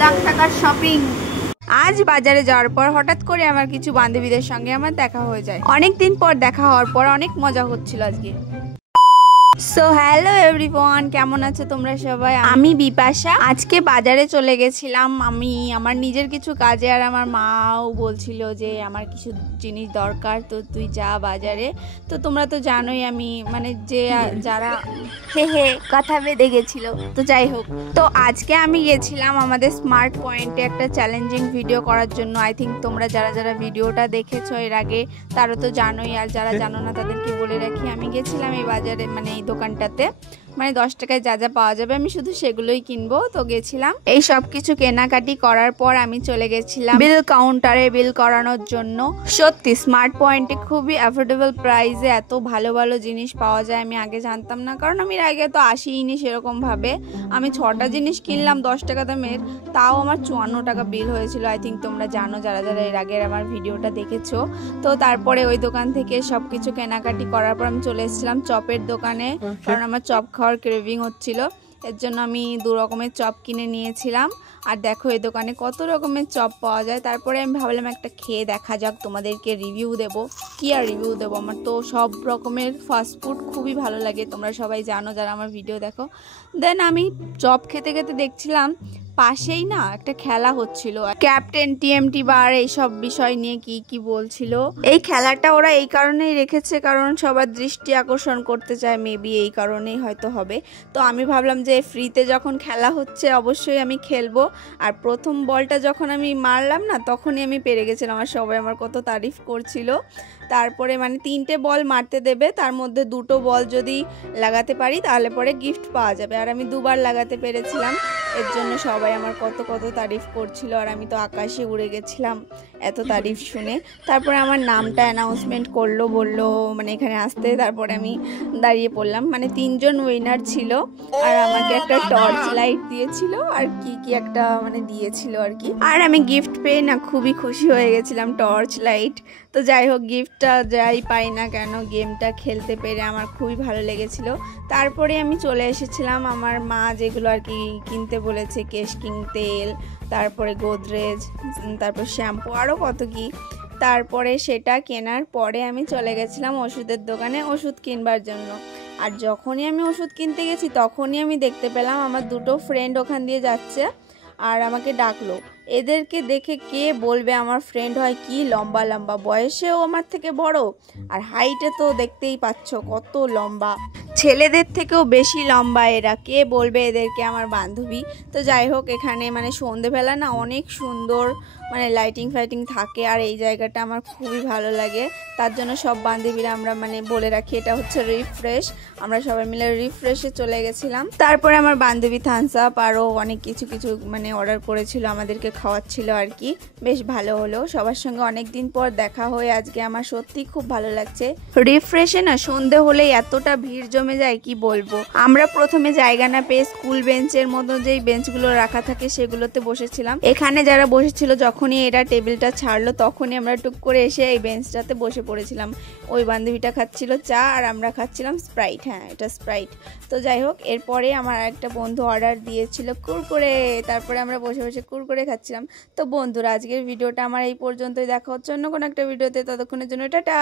লাখ টাকার শপিং। আজ বাজারে যাওয়ার পর হঠাৎ করে আমার কিছু বান্ধবীদের সঙ্গে আমার দেখা হয়ে যায়। অনেকদিন পর দেখা হওয়ার পর অনেক মজা হচ্ছিল আজকে। সো হ্যালো এভরিওয়ান, কেমন আছো তোমরা সবাই? আমি বিপাশা। আজকে বাজারে চলে গেছিলাম আমি আমার নিজের কিছু কাজে, আর আমার মাও বলছিল যে আমার কিছু জিনিস দরকার, তো তুই যা বাজারে। তো তোমরা তো জানোই আমি মানে যে যারা কথা বেঁধে গেছিল। তো যাই হোক, তো আজকে আমি গেছিলাম আমাদের স্মার্ট পয়েন্টে একটা চ্যালেঞ্জিং ভিডিও করার জন্য। আই থিঙ্ক তোমরা যারা যারা ভিডিওটা দেখেছো এর আগে তারা তো জানোই, আর যারা জানো না তাদেরকে বলে রাখি, আমি গেছিলাম এই বাজারে মানে এই দোকানটাতে, মানে 10 টাকায় যা যা পাওয়া যাবে আমি শুধু সেগুলোই কিনবো। তো গেছিলাম, এই সব কিছু কেনাকাটি করার পর আমি চলে গেছিলাম বিল কাউন্টারে বিল করানোর জন্য। সত্যি স্মার্ট পয়েন্টে খুবই অ্যাফোর্ডেবল প্রাইসে এত ভালো ভালো জিনিস পাওয়া যায় আমি আগে জানতাম না, কারণ আমি এর আগে তো আসিনি সেরকম ভাবে। আমি 6টা জিনিস কিনলাম 10 টাকা দামের, তাও আমার 54 টাকা বিল হয়েছিল। আই থিঙ্ক তোমরা জানো যারা যারা এর আগের আমার ভিডিওটা দেখেছো। তো তারপরে ওই দোকান থেকে সব কিছু কেনাকাটি করার পর আমি চলে এসেছিলাম চপের দোকানে, কারণ আমার চপ খাওয়ার ক্রেভিং হচ্ছিল। এর জন্য আমি 2 রকমের চপ কিনে নিয়েছিলাম। আর দেখো এই দোকানে কত রকমের চপ পাওয়া যায়। তারপরে আমি ভাবলাম একটা খেয়ে দেখা যাক, তোমাদেরকে রিভিউ দেব। কি আর রিভিউ দেবো, আমার তো সব রকমের ফাস্টফুড খুবই ভালো লাগে, তোমরা সবাই জানো যারা আমার ভিডিও দেখো। দেন আমি চপ খেতে খেতে দেখছিলাম পাশেই না একটা খেলা হচ্ছিল, ক্যাপ্টেন টিএমটি বার এইসব বিষয় নিয়ে কি কি বলছিল। এই খেলাটা ওরা এই কারণেই রেখেছে কারণ সবার দৃষ্টি আকর্ষণ করতে চায়, মেবি এই কারণেই হয়তো হবে। তো আমি ভাবলাম যে ফ্রিতে যখন খেলা হচ্ছে অবশ্যই আমি খেলবো। আর প্রথম বলটা যখন আমি মারলাম না তখনই আমি পেরে গেছিলাম, আর সবাই আমার কত তারিফ করছিল। তারপরে মানে 3টে বল মারতে দেবে, তার মধ্যে 2টো বল যদি লাগাতে পারি তাহলে পরে গিফট পাওয়া যাবে, আর আমি 2বার লাগাতে পেরেছিলাম। এর জন্য সবাই আমার কত কত তারিফ করছিল, আর আমি তো আকাশে উড়ে গেছিলাম এত তারিফ শুনে। তারপরে আমার নামটা অ্যানাউন্সমেন্ট করলো, বললো মানে এখানে আসতে। তারপরে আমি দাঁড়িয়ে পড়লাম, মানে 3জন উইনার ছিল, আর আমাকে একটা টর্চ লাইট দিয়েছিল আর কি কি একটা মানে দিয়েছিল আর কি। আর আমি গিফট পেয়ে না খুবই খুশি হয়ে গেছিলাম, টর্চ লাইট। তো যাই হোক, গিফটটা যাই পাই না কেন গেমটা খেলতে পেরে আমার খুবই ভালো লেগেছিল। তারপরে আমি চলে এসেছিলাম আমার মা যেগুলো আর কি কিনতে বলেছে, কেশ কিং তেল, তারপরে গোদরেজ, তারপর শ্যাম্পু, আরও কত কি। তারপরে সেটা কেনার পরে আমি চলে গেছিলাম ওষুধের দোকানে ওষুধ কিনবার জন্য। আর যখনই আমি ওষুধ কিনতে গেছি তখনই আমি দেখতে পেলাম আমার 2টো ফ্রেন্ড ওখান দিয়ে যাচ্ছে, আর আমাকে ডাকলো। এদেরকে দেখে কে বলবে আমার ফ্রেন্ড হয়, কি লম্বা লম্বা, বয়সেও আমার থেকে বড়, আর হাইটে তো দেখতেই পাচ্ছ কত লম্বা, ছেলেদের থেকেও বেশি লম্বা এরা, কে বলবে এদেরকে আমার বান্ধবী। তো যাই হোক, এখানে মানে সন্ধেবেলা না অনেক সুন্দর মানে লাইটিং ফাইটিং থাকে, আর এই জায়গাটা আমার খুবই ভালো লাগে। তার জন্য সব বান্ধবীরা আমরা মানে বলে রাখি এটা হচ্ছে রিফ্রেশ, আমরা সবাই মিলে রিফ্রেশে চলে গেছিলাম। তারপরে আমার বান্ধবী থামস আপ আরও অনেক কিছু কিছু মানে অর্ডার করেছিল, আমাদেরকে খাওয়াচ্ছিল আর কি। বেশ ভালো হলো, সবার সঙ্গে অনেক দিন পর দেখা হয়ে আজকে আমার সত্যি খুব ভালো লাগছে। রিফ্রেশে না সন্ধে হলেই এতটা ভিড় জমে যায় কি বলবো। আমরা প্রথমে জায়গা না পেয়ে স্কুল বেঞ্চের মতো যেই বেঞ্চগুলো রাখা থাকে সেগুলোতে বসেছিলাম। এখানে যারা বসেছিল যখনই এরা টেবিলটা ছাড়লো তখনই আমরা টুক করে এসে এই বেঞ্চটাতে বসে পড়েছিলাম। ওই বান্ধবীটা খাচ্ছিল চা আর আমরা খাচ্ছিলাম স্প্রাইট, হ্যাঁ এটা স্প্রাইট। তো যাই হোক, এরপরে আমার একটা বন্ধু অর্ডার দিয়েছিল কুরকুরে, তারপরে আমরা বসে বসে কুরকুরে খাচ্ছিলাম। তো বন্ধুরা আজকের ভিডিওটা আমার এই পর্যন্তই, দেখা হচ্ছে অন্য কোনো একটা ভিডিওতে, ততক্ষণের জন্য টাটা।